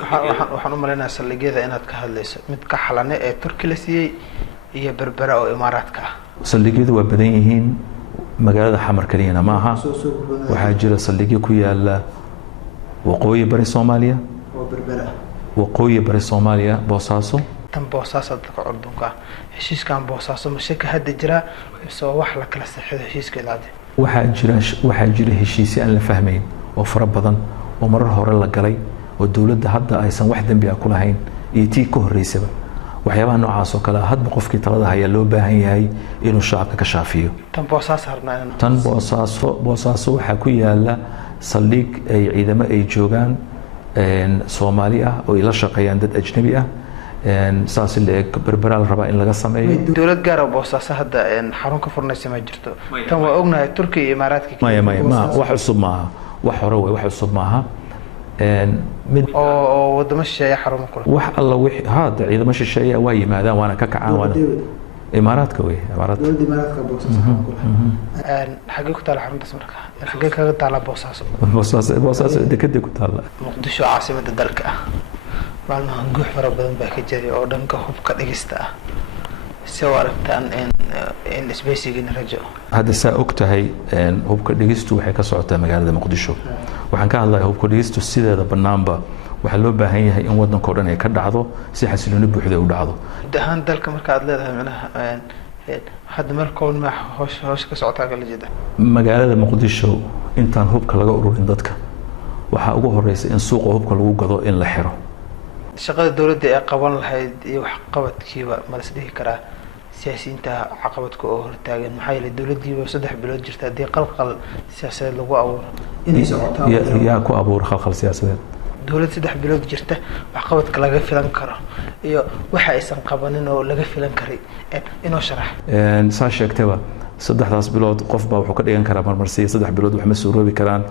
waxaan u maleynayaa saldhigyada inaad ka hadlayso mid ka xalane ee Turki la siiyay iyo berbera oo Imaaraadka ah. saldhigyadu waa badan yihiin magaalada xamar kaliyana maaha. waxaa jira saldhigyo ku yaala waqooyi bari Soomaaliya oo berbera waqooyi bari Soomaaliya Boosaaso tan Boosaaso dadka curdunka heshiiskan Boosaaso ma shaka hadda jira mise wax la kala saxiixdo heshiiska ilaade waxaa jira heshiisyo aan la fahmayn oo fara badan oo marar hore la galay oo dawladda hadda aysan wax dambi ah ku lahayn iyo tii ka horeysaba waxyaabaha noocaas oo kale hadba qofkii talada haya loo baahan yahay inuu shacabka ka shaafiyo. tan Boosaaso harnaa tan Boosaaso waxaa ku yaala saldhig ay ciidamo ay joogaan Soomaali ah oo ila shaqeeyaan dad ajnabi ah saas leeg berberaal raba in laga sameeyo. dawlad gaar ah Boosaaso hadda xarun ka furnaysa ma jirto. tan waa ognahay Turkiga iyo Imaaraadka ma wax cusub maaha wax hore way wax cusub maaha mid oo wadamo shisheeye xarumo kula wax alla wixii hada ciidamo shisheeye waa yimaadaan waana ka kacaan waana Imaaraadka way Imaaraadka Boosaaso xagee ku taala xaruntaas marka xagee kaga taala Boosaaso dekada ku taala Muqdisho caasimadda dalka ah maalmahan guux fara badan baa ka jiray oo dhanka hubka dhigista ah soo aragtaan in isbeysiga rajo hadda saa ogtahay hubka dhigistu waxay ka socotaa magaalada Muqdisho waxaan ka hadlayaa hubka dhigistu sideeda banaanba waxa loo baahan yahay in wadanka oo dhan ay ka dhacdo si xasilooni buuxda u dhacdo dahan dalka marka aad leedahay macnaha hadda markoon ma hoosh ka socotaa kala jeeda magaalada Muqdisho intaan hubka laga ururin dadka waxa ugu horeysa in suuqa hubka lagu gado in la xiro shaqada dawladda ee qaban lahayd iyo wax qabadkiiba ma la isdhihi karaa siyaasiyiinta caqabadka oo hortaagan maxay la dawladdiiba 3 bilood jirta hadii qalqal siyaasadeed lagu abuuro inay socoto yaa ku abuur qalqal siyaasadeed dawlad 3 bilood jirta wax qabadka laga filan karo iyo waxa aysan qabanin oo laga filan karay inoo sharax saa sheegtaba 3daas bilood qof baa wuxuu ka dhigan karaa marmarsiyo 3 bilood wax ma soo roobi karaan